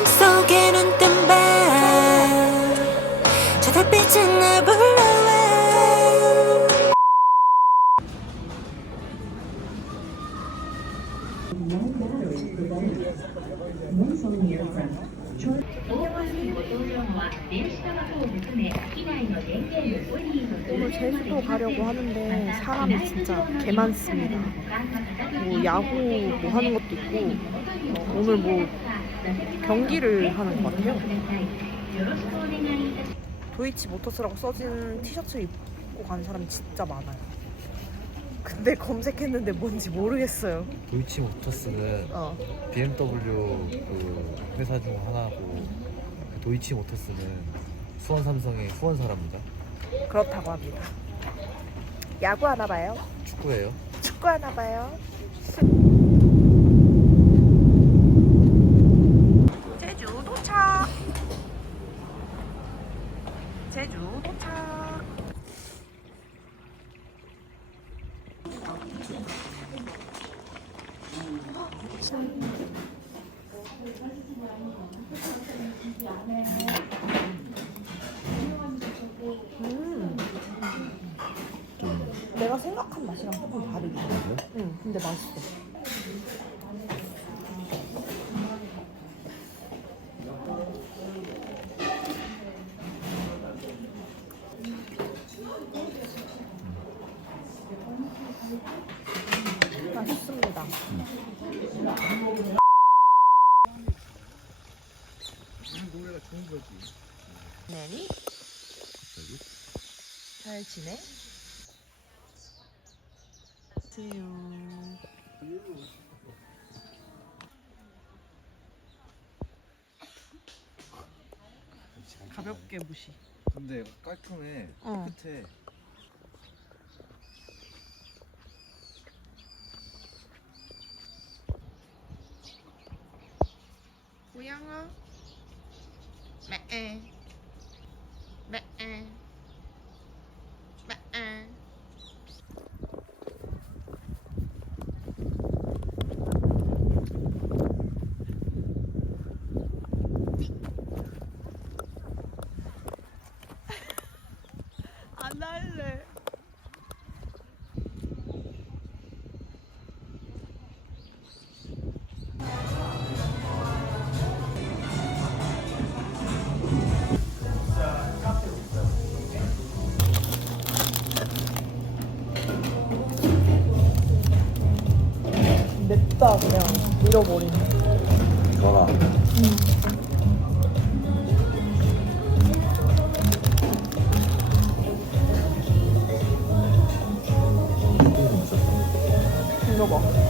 어둠 속에 눈뜬 밤저 달빛은 날 불러와 오늘 제주도 가려고 하는데 사람이 진짜 개 많습니다. 뭐 야구 뭐 하는 것도 있고 어, 오늘 뭐 경기를 하는 것 같아요. 도이치 모터스라고 써진 티셔츠 입고 간 사람이 진짜 많아요. 근데 검색했는데 뭔지 모르겠어요. 도이치 모터스는 어. BMW 그 회사 중 하나고 그 도이치 모터스는 수원 삼성의 후원사랍니다. 그렇다고 합니다. 야구 하나 봐요. 축구예요. 축구 하나 봐요. 제주 도착. 제주 도착. 음. 내가 생각한 맛이랑 조금 다르게. 응, 근데 맛있어. 네니? 잘 지내? 세요. 가볍게 무시. 근데 깔끔해. 어. 깨끗 다 그냥 밀어버리네. 너라. 이거 봐.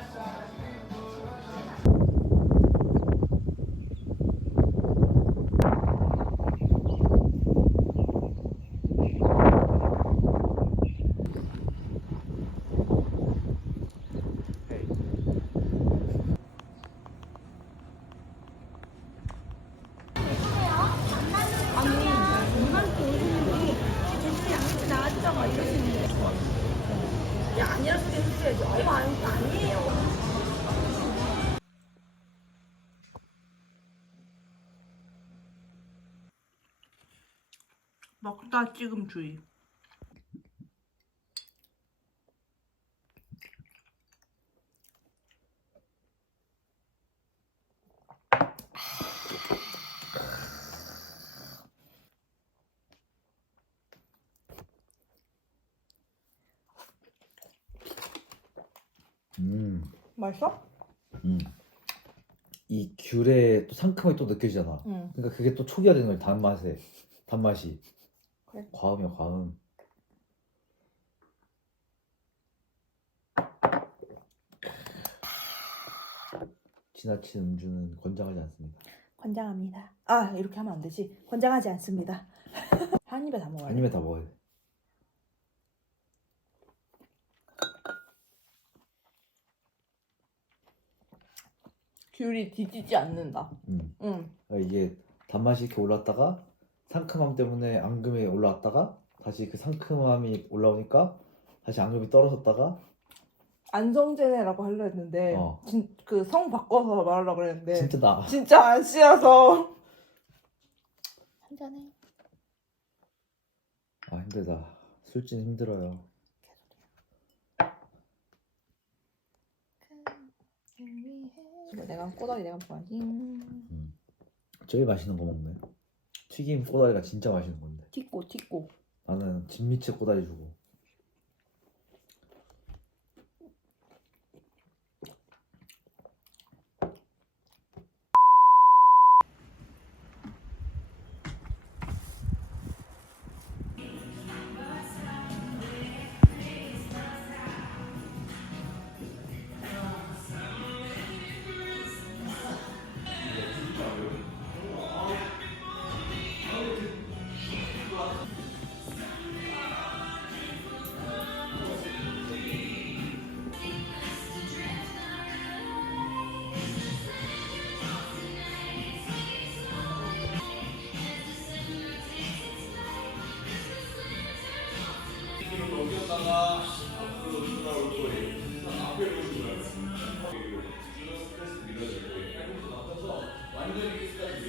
먹다 찍음 주의. 맛있어? 음. 이 귤의 또 상큼함이 또 느껴지잖아. 응. 그러니까 그게 또 초기화 되는 거야. 단맛에. 단맛이. 그래. 과음이야, 과음. 지나친 음주는 권장하지 않습니다. 권장합니다. 아 이렇게 하면 안 되지. 권장하지 않습니다. 한 입에 다 먹어야 돼. 아니면 다 먹어야 돼. 귤이 뒤지지 않는다. 음. 응. 그러니까 이게 단맛이 이렇게 올랐다가 상큼함 때문에 앙금이 올라왔다가 다시 그 상큼함이 올라오니까 다시 앙금이 떨어졌다가 안성재네라고 하려 했는데 어. 그 성 바꿔서 말하려고 그랬는데 진짜 나 진짜 안 씨라서 한잔해. 아 힘들다. 술진 힘들어요. 내가 꼬다리 내가 좋아하지. 음. 제일 맛있는 거 먹네. 튀김 꼬다리가 진짜 맛있는 건데. 튀꼬 튀꼬. 나는 진미채 꼬다리 주고. 완전히 익숙하지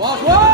방금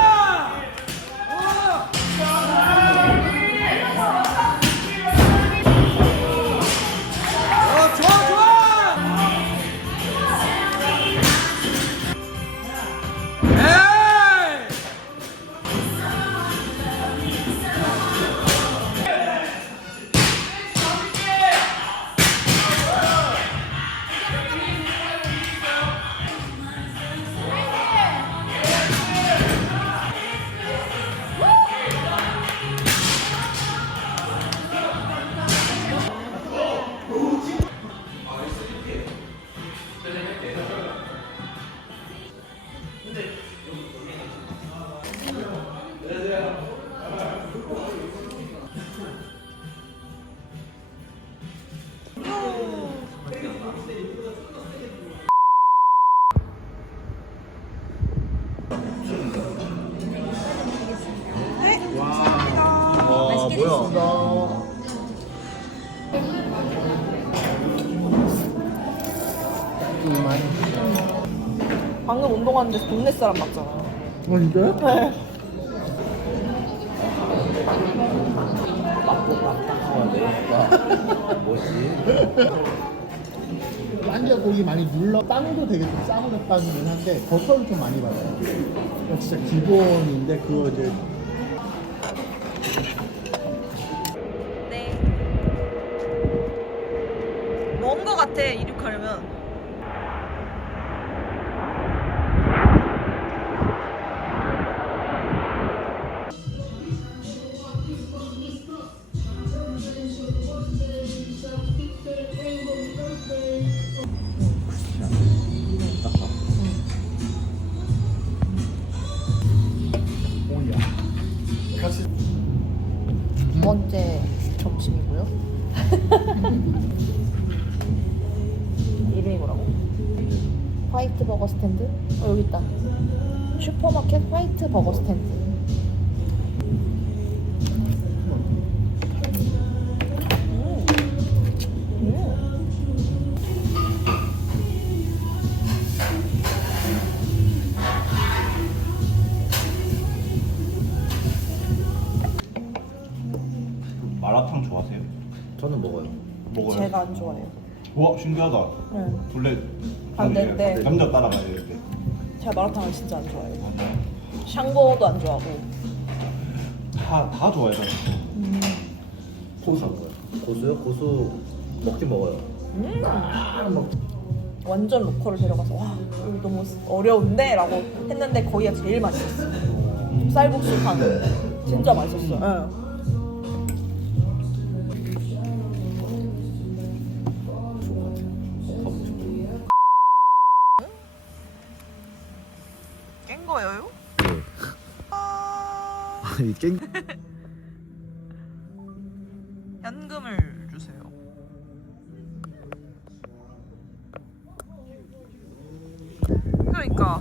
운동하는 데서 동네 사람 맞잖아. 어 진짜요? 네. 뭐지? 완전 고기 많이 눌러 빵도 되게 좀 싸구려 빵이긴 한데 버터를 좀 많이 받아요. 그건 진짜 기본인데 그거 이제 점심이고요. 이름이 뭐라고? 화이트 버거 스탠드? 어 여기 있다. 슈퍼마켓 화이트 버거 스탠드. 마라탕 좋아하세요? 저는 먹어요. 먹어요. 제가 안 좋아해요. 와 신기하다. 네. 원래 아, 네, 네. 남자 따라가야 돼. 제가 마라탕을 진짜 안 좋아해요. 맞나요? 샹궈도 안 좋아하고. 다다 좋아해요. 고수 안 먹어요. 고수요? 고수 먹긴 먹어요. 완전 로컬을 데려가서 와 이거 너무 어려운데? 라고 했는데 거기가 제일 맛있었어요 쌀국수 파는 진짜 맛있었어요 이 깽. 현금을 주세요. 그러니까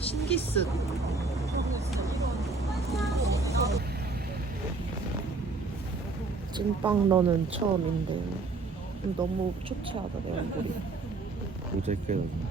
신기스. 찐빵 너는 처음인데 너무 초췌하다 내 얼굴이. 모자이크 해야